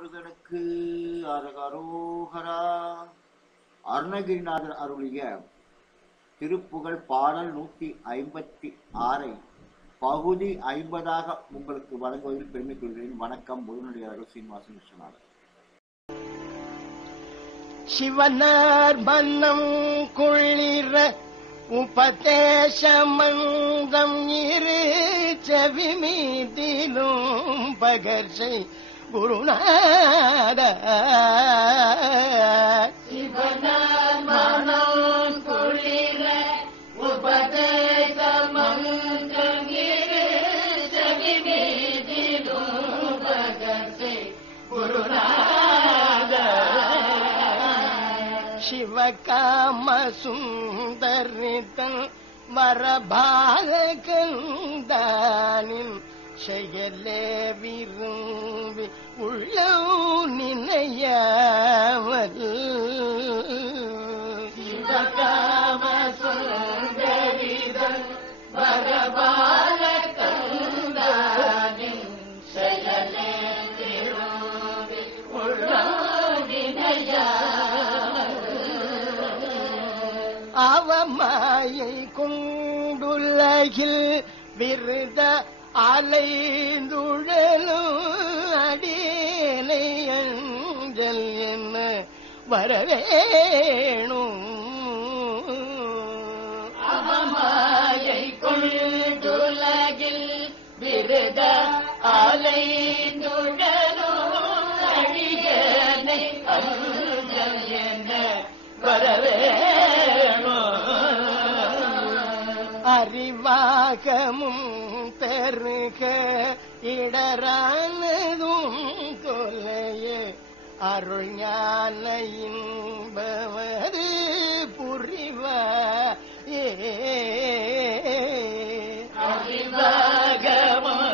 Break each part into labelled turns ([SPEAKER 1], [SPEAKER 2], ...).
[SPEAKER 1] முருகனுக்கு அரகரோகரா அருணகிரிநாதர் அருளிய திருப்புகழ் பாடல் நூத்தி ஐம்பத்தி ஆறை பகுதி ஐம்பதாக உங்களுக்கு வழங்குவதில் பெருமை கொள்கிறேன். வணக்கம். முருகனுடையார்கள் சீனிவாசன் விஸ்வநாதன்
[SPEAKER 2] சிவனார் மன்னம் குளிர உபதேசமந்தம் இரு செவி மீதிலும் பகர்சை குருநாத. சிவகாம சுந்தரித்தன் வரபாலகந்தானின் செயலே விரும்பி உள்ள நினையாமல் சிவகாம சுந்தரிதன் செயலே விரும்பி உள்ள அவமாயை கொண்டுலகில் விருத அலைந்துழலும் அடியலை அஞ்சல் என்ன வரவேணும்? அவமாயை கொள்ளுலகில் விருத அலைந்துழலும் அடியலை அஞ்சல் என்ன வரவே அறிவாகமும் பெருக இடரானதும் கொலையே அருள் ஞான இன்பவது புரிவாயே அறிவாகமும்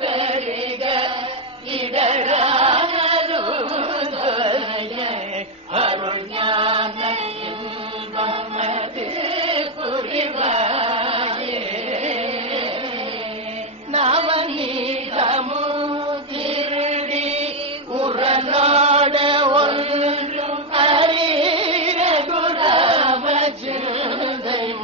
[SPEAKER 2] பெருக இடரானதும் கொலைய அருள் ஞான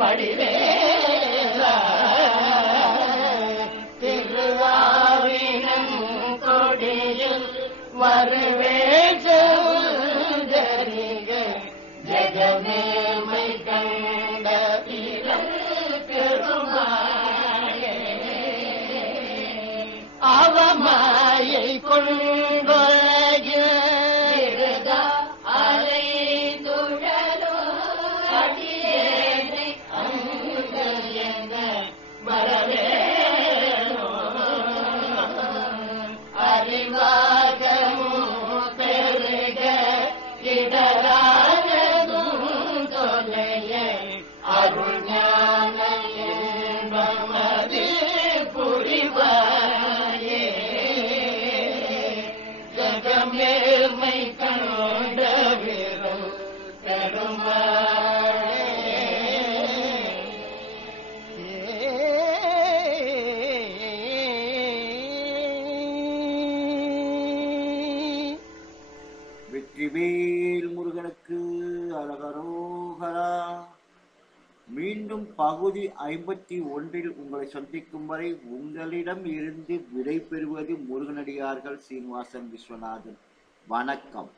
[SPEAKER 2] வடிவேலா திருவாவினன் கொடியில் வருவேஜரிக ஜெகமேமை கண்ட பெருமாயே அவமாயை கொண்டொழகிருத अरुण्ये अरुण्यानये ममदे पुरिवाये जगम्ये
[SPEAKER 1] வெற்றிவேல் முருகனுக்கு அரகரோகரா மீண்டும் பகுதி ஐம்பத்தி ஒன்றில் உங்களை சந்திக்கும் வரை உங்களிடம் இருந்து விடை பெறுவது முருகனடியார்கள் சீனிவாசன் விஸ்வநாதன். வணக்கம்.